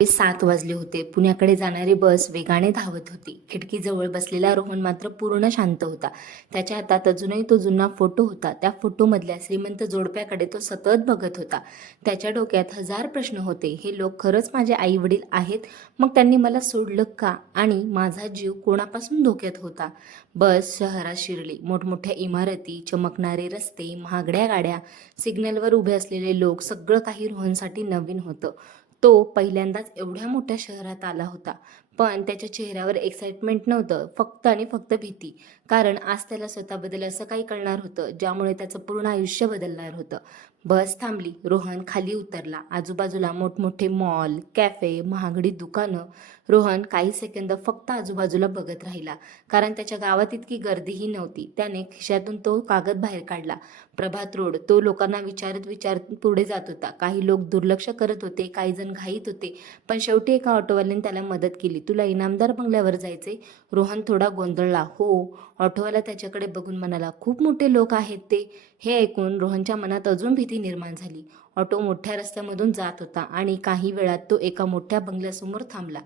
7 वाजले होते. पुण्याकडे जाणारी बस वेगाने धावत होती. खिडकीजवळ बसलेला रोहन मात्र पूर्ण शांत होता. त्याच्या हातात अजूनही तो जुना फोटो होता. त्या फोटोमधल्या श्रीमंत जोडप्याकडे तो सतत बघत होता. त्याच्या डोक्यात हजार प्रश्न होते. हे लोक खरंच माझे आई वडील आहेत? मग त्यांनी मला सोडलं का? आणि माझा जीव कोणापासून धोक्यात होता? बस शहरात शिरली. मोठमोठ्या इमारती, चमकणारे रस्ते, महागड्या गाड्या, सिग्नलवर उभे असलेले लोक, सगळं काही रोहनसाठी नवीन होतं. तो पहिल्यांदाच एवढ्या मोठ्या शहरात आला होता, पण त्याच्या चेहऱ्यावर एक्साइटमेंट नव्हतं, फक्त आणि फक्त भीती. कारण आज त्याला स्वतःबद्दल असं काही कळणार होतं ज्यामुळे त्याचं पूर्ण आयुष्य बदलणार होतं. बस थांबली. रोहन खाली उतरला. आजूबाजूला मोठमोठे मॉल, कॅफे, महागडी दुकानं. रोहन काही सेकंद फक्त आजूबाजूला बघत राहिला, कारण त्याच्या गावात इतकी गर्दीही नव्हती. त्याने खिशातून तो कागद बाहेर काढला. प्रभात रोड. तो लोकांना विचारत विचारत पुढे जात होता. काही लोक दुर्लक्ष करत होते, काही जण घाईत होते, पण शेवटी एका ऑटोवाल्याने त्याला मदत केली. तुला इनामदार बंगल्यावर जायचे? रोहन थोडा गोंधळला. हो. ऑटोवाला त्याच्याकडे बघून म्हणाला, खूप मोठे लोक आहेत ते. हे ऐकून रोहनच्या मनात अजून भीती निर्माण झाली. ऑटो मोठ्या रस्त्यामधून जात होता आणि काही वेळात तो एका मोठ्या बंगल्यासमोर थांबला.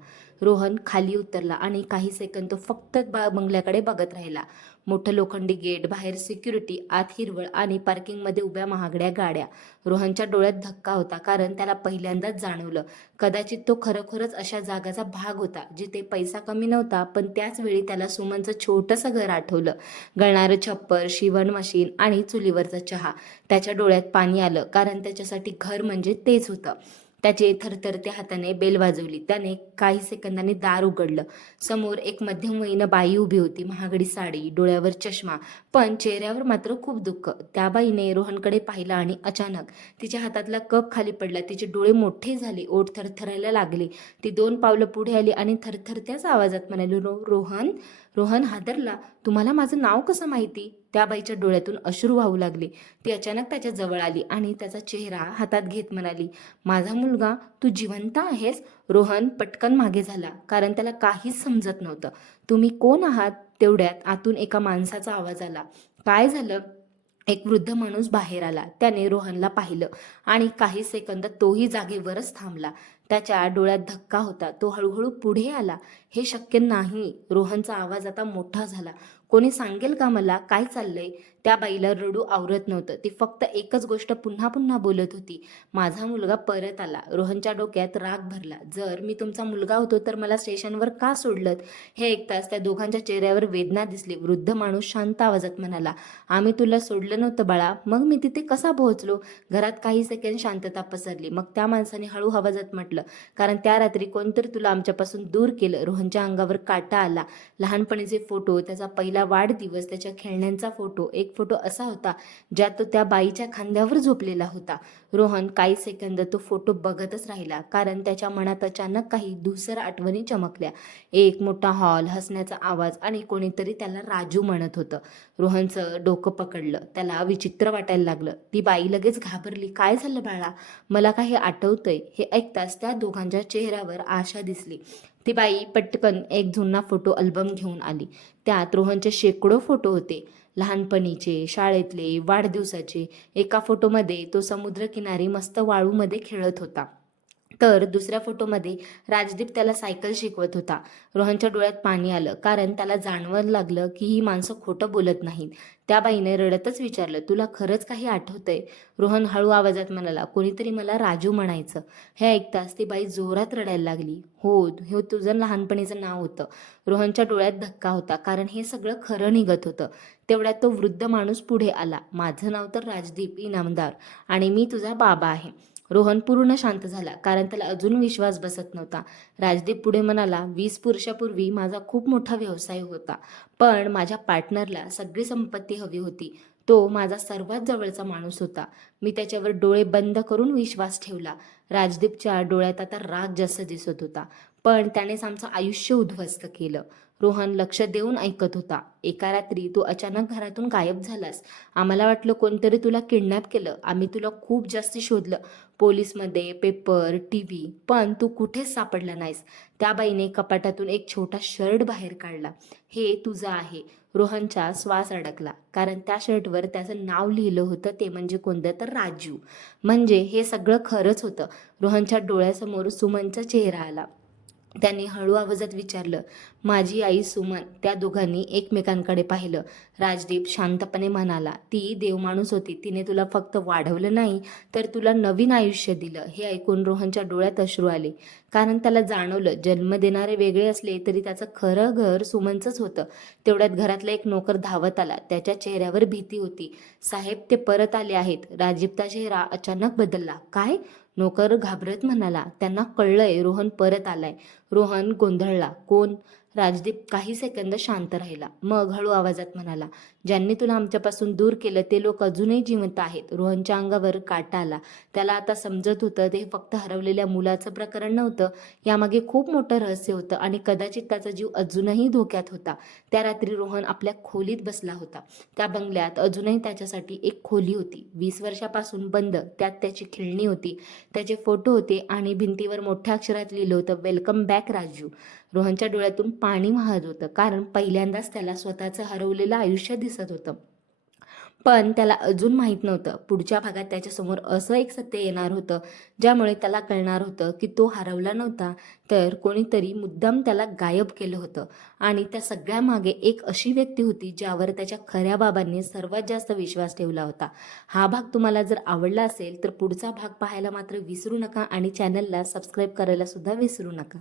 रोहन खाली उतरला आणि काही सेकंद तो फक्त बंगल्याकडे बघत राहिला. मोठं लोखंडी गेट, बाहेर सिक्युरिटी, आत हिरवळ आणि पार्किंगमध्ये उभ्या महागड्या गाड्या. रोहनच्या डोळ्यात धक्का होता, कारण त्याला पहिल्यांदाच जाणवलं, कदाचित तो खरोखरच अशा जागाचा भाग होता जिथे पैसा कमी नव्हता, पण त्याच वेळी त्याला सुमनचं छोटंसं घर आठवलं. गळणारं छप्पर, शिवण मशीन आणि चुलीवरचा चहा. त्याच्या डोळ्यात पाणी आलं, कारण त्याच्यासाठी घर म्हणजे तेच होतं. त्याचे थरथरत्या हाताने बेल वाजवली. त्याने काही सेकंदांनी दार उघडलं. समोर एक मध्यमवयीन बाई उभी होती. महागडी साडी, डोळ्यावर चष्मा, पण चेहऱ्यावर मात्र खूप दुःख. त्या बाईने रोहनकडे पाहिलं आणि अचानक तिच्या हातातला कप खाली पडला. तिचे डोळे मोठे झाले, ओठ थरथरायला लागले. ती 2 पावलं पुढे आली आणि थरथरत्याच आवाजात म्हणाली, रोहन. रोहन हादरला. तुम्हाला माझं नाव कसं माहिती? त्या बाईच्या डोळ्यातून अश्रू वाहू लागले. ती अचानक त्याच्या जवळ आली आणि त्याचा चेहरा हातात घेत म्हणाली, माझा मुलगा, तू जिवंत आहेस? रोहन पटकन मागे झाला, कारण त्याला काहीच समजत नव्हतं. तुम्ही कोण आहात? तेवढ्यात आतून एका माणसाचा आवाज आला. काय झालं? एक वृद्ध माणूस बाहेर आला. त्याने रोहनला पाहिलं आणि काही सेकंद तोही जागेवरच थांबला. त्याच्या डोळ्यात धक्का होता. तो हळूहळू पुढे आला. हे शक्य नाही. रोहनचा आवाज आता मोठा झाला. कोणी सांगेल का मला काय चाललंय? त्या बाईला रडू आवरत नव्हतं. ती फक्त एकच गोष्ट पुन्हा पुन्हा बोलत होती, माझा मुलगा परत आला. रोहनच्या डोक्यात राग भरला. जर मी तुमचा मुलगा होतो तर मला स्टेशनवर का सोडलं? हे ऐकताच त्या दोघांच्या चेहऱ्यावर वेदना दिसली. वृद्ध माणूस शांत आवाजात म्हणाला, आम्ही तुला सोडलं नव्हतं बाळा. मग मी तिथे कसा पोहोचलो? घरात काही सेकंद शांतता पसरली. मग त्या माणसाने हळू आवाजात म्हटलं, कारण त्या रात्री कोणतरी तुला आमच्यापासून दूर केलं. रोहनच्या अंगावर काटा आला. लहानपणीचे फोटो, त्याचा पहिला वाढदिवस, त्याच्या खेळण्यांचा फोटो. एक फोटो असा होता ज्यात तो त्या बाईच्या खांद्यावर झोपलेला होता. रोहन काही सेकंद तो फोटो बघतच राहिला, कारण त्याच्या मनात अचानक काही धूसर आठवणी चमकल्या. एक मोठा हॉल, हसण्याचा आवाज आणि कोणीतरी त्याला राजू म्हणत होतं. रोहनचं डोकं पकडलं. त्याला विचित्र वाटायला लागलं. ती बाई लगेच घाबरली. काय झालं बाळा? मला काही आठवतंय. हे ऐकताच त्या दोघांच्या चेहऱ्यावर आशा दिसली. ती बाई पटकन एक जुना फोटो अल्बम घेऊन आली. त्यात रोहनचे शेकडो फोटो होते. लहानपणीचे, शाळेतले, वाढदिवसाचे. एका फोटोमध्ये तो समुद्रकिनारी मस्त वाळूमध्ये खेळत होता, तर दुसऱ्या फोटोमध्ये राजदीप त्याला सायकल शिकवत होता. रोहनच्या डोळ्यात पाणी आलं, कारण त्याला जाणवं लागलं की ही माणसं खोटं बोलत नाहीत. त्या बाईने रडतच विचारलं, तुला खरंच काही आठवतंय? रोहन हळू आवाजात म्हणाला, कोणीतरी मला राजू म्हणायचं. हे ऐकताच ती बाई जोरात रडायला लागली. हो, हे तुझं लहानपणीचं नाव होतं. रोहनच्या डोळ्यात धक्का होता, कारण हे सगळं खरं निघत होतं. तेवढ्यात तो वृद्ध माणूस पुढे आला. माझं नाव तर राजदीप इनामदार आणि मी तुझा बाबा आहे. रोहन पूर्ण शांत झाला, कारण त्याला अजून विश्वास बसत नव्हता. राजदीप पुढे म्हणाला, 20 वर्षापूर्वी माझा खूप मोठा व्यवसाय होता, पण माझ्या पार्टनरला सगळी संपत्ती हवी होती. तो माझा सर्वात जवळचा माणूस होता. मी त्याच्यावर डोळे बंद करून विश्वास ठेवला. राजदीपच्या डोळ्यात आता राग जास्त दिसत होता, पण त्यानेच आमचं आयुष्य उद्ध्वस्त केलं. रोहन लक्ष देऊन ऐकत होता. एका रात्री तू अचानक घरातून गायब झालास. आम्हाला वाटलं कोणतरी तुला किडनॅप केलं. आम्ही तुला खूप जास्त शोधलं, पोलीसमध्ये, पेपर, TV, पण तू कुठेच सापडला नाहीस. त्या बाईने कपाटातून एक छोटा शर्ट बाहेर काढला. हे तुझं आहे. रोहनचा श्वास अडकला, कारण त्या शर्टवर त्याचं नाव लिहिलं होतं ते म्हणजे कोणतं तर राजू. म्हणजे हे सगळं खरंच होतं. रोहनच्या डोळ्यासमोर सुमनचा चेहरा आला. त्यांनी हळू आवाजात विचारलं, माझी आई सुमन. त्या दोघांनी एकमेकांकडे पाहिलं. राजदीप शांतपणे म्हणाला, ती देवमाणूस होती. तिने तुला फक्त वाढवलं नाही, तर तुला नवीन आयुष्य दिलं. हे ऐकून रोहनच्या डोळ्यात अश्रू आले, कारण त्याला जाणवलं, जन्म देणारे वेगळे असले तरी त्याचं खरं घर सुमनचंच होतं. तेवढ्यात घरातला एक नोकर धावत आला. त्याच्या चेहऱ्यावर भीती होती. साहेब, ते परत आले आहेत. राजदीपचा चेहरा अचानक बदलला. काय? नोकर घाबरत म्हणाला. त्यांना कळलंय रोहन परत आलाय. रोहन गोंधळला. कोण? राजदीप काही सेकंद शांत राहिला. मग हळू आवाजात म्हणाला, ज्यांनी तुला आमच्यापासून दूर केलं ते लोक अजूनही जिवंत आहेत. रोहनच्या अंगावर काटा आला. त्याला आता समजत होतं ते फक्त हरवलेल्या मुलाचं प्रकरण नव्हतं. यामागे खूप मोठं रहस्य होतं आणि कदाचित त्याचा जीव अजूनही धोक्यात होता. त्या रात्री रोहन आपल्या खोलीत बसला होता. त्या बंगल्यात अजूनही त्याच्यासाठी एक खोली होती, 20 वर्षापासून बंद. त्यात त्याची खेळणी होती, त्याचे फोटो होते आणि भिंतीवर मोठ्या अक्षरात लिहिलं होतं, वेलकम बॅक राजू. रोहनच्या डोळ्यातून पाणी वाहत होतं, कारण पहिल्यांदाच त्याला स्वतःचं हरवलेलं आयुष्य दिसत होतं. पण त्याला अजून माहीत नव्हतं, पुढच्या भागात त्याच्यासमोर असं एक सत्य येणार होतं, ज्यामुळे त्याला कळणार होतं की तो हरवला नव्हता, तर कोणीतरी मुद्दाम त्याला गायब केलं होतं. आणि त्या सगळ्यामागे एक अशी व्यक्ती होती ज्यावर त्याच्या खऱ्या बाबांनी सर्वात जास्त विश्वास ठेवला होता. हा भाग तुम्हाला जर आवडला असेल तर पुढचा भाग पाहायला मात्र विसरू नका आणि चॅनलला सबस्क्राईब करायला सुद्धा विसरू नका.